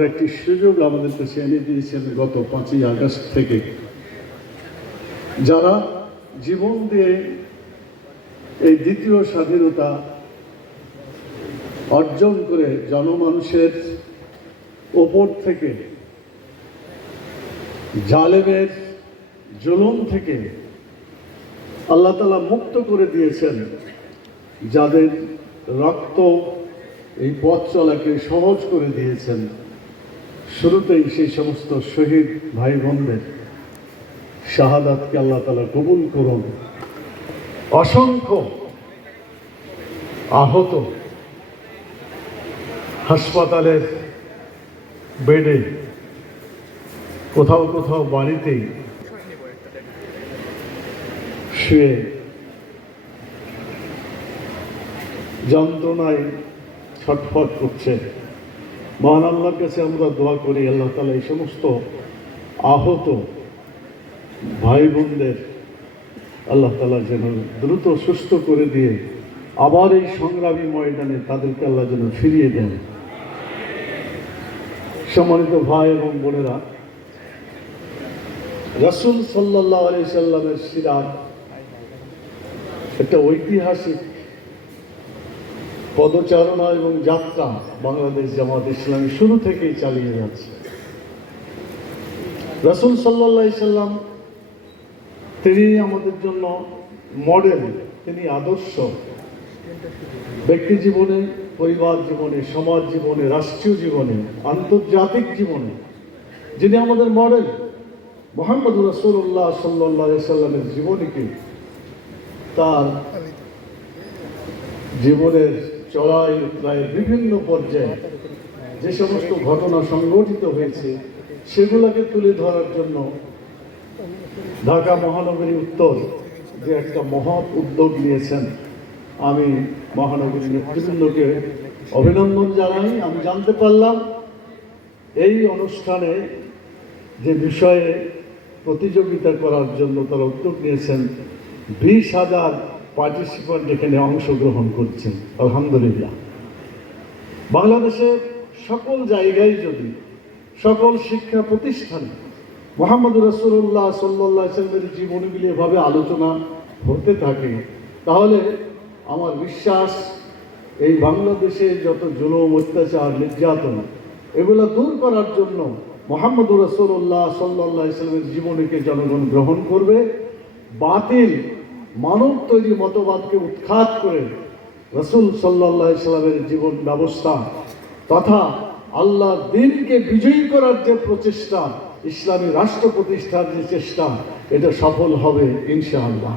একটি সুযোগ আমাদের কাছে এনে দিয়েছেন গত 5ই আগস্ট থেকে, যারা জীবন দিয়ে এই দ্বিতীয় স্বাধীনতা অর্জন করে জনমানুষের ওপর থেকে জালেমের জুলুম থেকে আল্লাহ তাআলা মুক্ত করে দিয়েছেন, যাদের রক্ত এই পথ চলাকে সহজ করে দিয়েছেন। শুরুতেই সেই সমস্ত শহীদ ভাই বোনদের শাহাদাতকে আল্লাহ তাআলা কবুল করুন। অসংখ্য আহত হাসপাতালের বেডে, কোথাও কোথাও বাড়িতেই শুয়ে যন্ত্রণায় ছটফট করছে। মহান আল্লাহর কাছে আমরা দোয়া করি, আল্লাহ তাআলা এই সমস্ত আহত ভাই বোনদের আল্লাহ তাআলা যেন দ্রুত সুস্থ করে দিয়ে আবার এই সংগ্রামী ময়দানে তাদেরকে আল্লাহ যেন ফিরিয়ে দেন। সম্মানিত ভাই এবং বোনেরা, রাসূল সাল্লাল্লাহু আলাইহি সাল্লামের সিরাত একটা ঐতিহাসিক পদচারণা এবং যাত্রা বাংলাদেশ জামাত ইসলামী শুরু থেকেই চালিয়ে যাচ্ছে। রাসূল সাল্লাল্লাহু আলাইহি সাল্লাম তিনি আমাদের জন্য মডেল, তিনি আদর্শ। ব্যক্তি জীবনে, পরিবার জীবনে, সমাজ জীবনে, রাষ্ট্রীয় জীবনে, আন্তর্জাতিক জীবনে যিনি আমাদের মডেল, মুহাম্মদুর রাসূলুল্লাহ সাল্লাল্লাহু আলাইহি সাল্লামের জীবনীকে তার জীবনের চড়াই উতরায় বিভিন্ন পর্যায়ে যে সমস্ত ঘটনা সংঘটিত হয়েছে সেগুলোকে তুলে ধরার জন্য ঢাকা মহানগরী উত্তর যে একটা মহৎ উদ্যোগ নিয়েছেন, আমি মহানগরী নেতৃবৃন্দকে অভিনন্দন জানাই। আমি জানতে পারলাম এই অনুষ্ঠানে যে বিষয়ে প্রতিযোগিতা করার জন্য তারা উদ্যোগ নিয়েছেন, 20,000 পার্টিসিপেন্ট এখানে অংশগ্রহণ করছেন। আলহামদুলিল্লাহ। বাংলাদেশের সকল জায়গায় যদি সকল শিক্ষা প্রতিষ্ঠানে মুহাম্মদুর রাসূলুল্লাহ সাল্লাল্লাহু আলাইহি ওয়াসাল্লামের জীবনীগুলি এভাবে আলোচনা হতে থাকে, তাহলে আমার বিশ্বাস এই বাংলাদেশে যত জুলুম, অত্যাচার, নির্যাতন এগুলো দূর করার জন্য মুহাম্মদুর রাসূলুল্লাহ সাল্লাল্লাহু আলাইহি ওয়াসাল্লামের জীবনীকে জনগণ গ্রহণ করবে। বাতিল মানব তৈরি মতবাদকে উৎখাত করে রাসূল সাল্লাল্লাহু আলাইহি ওয়াসাল্লামের জীবন ব্যবস্থা তথা আল্লাহর দ্বীনকে বিজয়ী করার যে প্রচেষ্টা, ইসলামী রাষ্ট্র প্রতিষ্ঠার যে চেষ্টা, এটা সফল হবে ইনশাআল্লাহ।